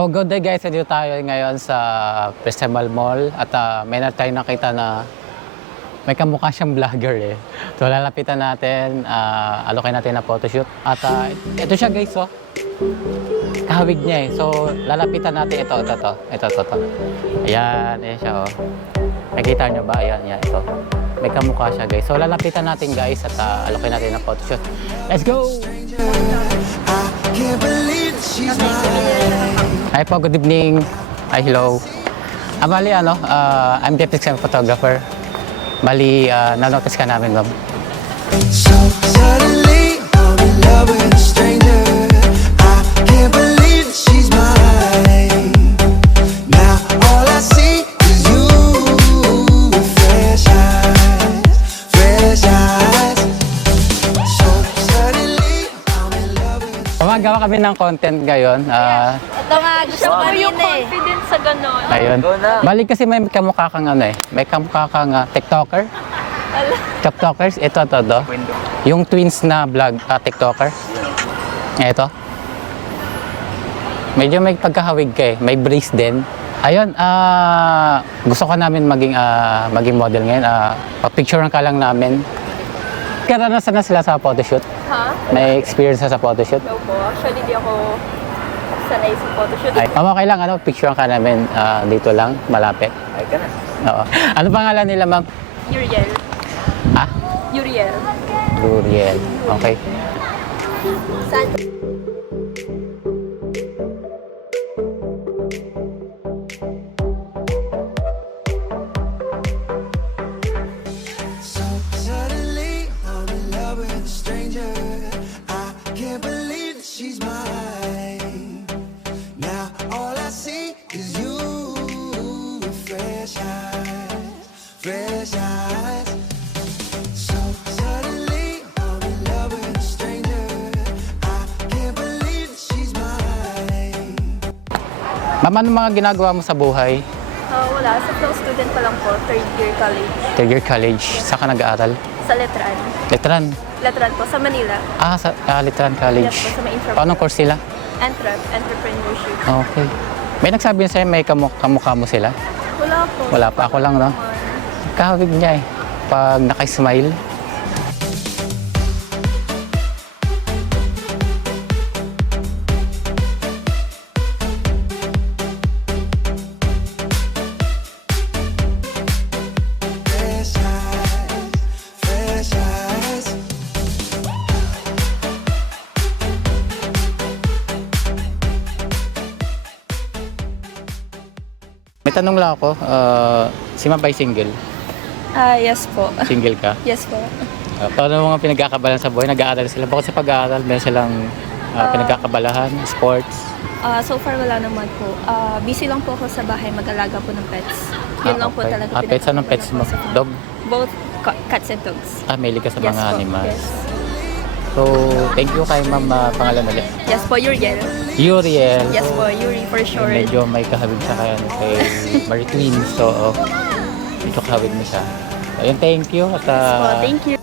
So good day guys, dito tayo ngayon sa Festival Mall at may tayo nakita na may kamukha siyang vlogger eh. So lalapitan natin, alokay natin na photoshoot at ito siya guys oh. Kahawig niya eh. So lalapitan natin ito. Ayan, ayan siya oh. Nakita niyo ba? Ayan, ito. May kamukha siya guys. So lalapitan natin guys at alokay natin na photoshoot. Let's go! Hi po, good evening. Hi, hello. Bali, I'm deputy photographer. Bali, na-notice ka namin, ma'am. So suddenly, I'm in love with a stranger. I can't believe that she's mine. Now all I see is you with fresh eyes, fresh eyes. So suddenly, I'm in love with a Gumagawa kami ng content ngayon. Ito nga, gusto ko Siya yung kanina eh. confidence sa gano'n. Ayun. Bali kasi may kamukha kang may kamukha kang TikToker. TikTokers, ito. Yung twins na vlog, TikToker. Ito. Medyo may pagkahawig ka eh. May brace din. Ayun, gusto ka namin maging model ngayon. Picturean ka lang namin. Karanasan na sila sa photoshoot? Ha? May experience na sa photoshoot? No po. Actually, di ako sanay sa photoshoot. Ay, okay lang, picturean ka namin dito lang, malapit. Ay ka na. Oo. Ano pangalan nila, ma'am? Uriel. Ah? Uriel. Uriel. Okay. Saan? So suddenly, I'm in love with a stranger. I can't believe that she's mine. Now all I see is you with fresh eyes, fresh eyes. So suddenly, I'm in love with a stranger. I can't believe that she's mine. Ma'am, ano mga ginagawa mo sa buhay? Wala. Sa flow student pa lang po. Third year college. Third year college. Saan ka nag-aaral? Sa Letran. Letran. Letran po. Sa Manila. Sa Letran College. Yes po. Sa may intro. Anong course sila? Entrepreneurship. Okay. May nagsabi sa'yo may kamukha mo sila? Wala po. Wala pa. Ako lang, no? Kahawig niya eh. Pag naka-smile. Fresh eyes, fresh eyes. May tanong lang ako. Si Ma'am ba'y single? Yes po. Single ka? Yes po. Paano mga pinagkakabalan sa buhay? Nag-aaral sila? Bakit sa pag-aaral meron silang pinagkakabalahan? Sports? So far, wala naman po. Busy lang po ako sa bahay mag-alaga po ng pets. Yun lang po Okay. talaga. Pets? Anong pets mo? pinagkakabalan ko sa- Dog? Both cats and dogs. Mahilig ka sa Yes mga po. animals. Yes. So, thank you kay Ma'am. Pangalan ulit? Yes po, Uriel. Uriel. Yes po, Yuri for short. Medyo may kahawig sa kay Marie Twin. So, medyo kahawig mo siya. Ayun, thank you. At, Yes po, thank you.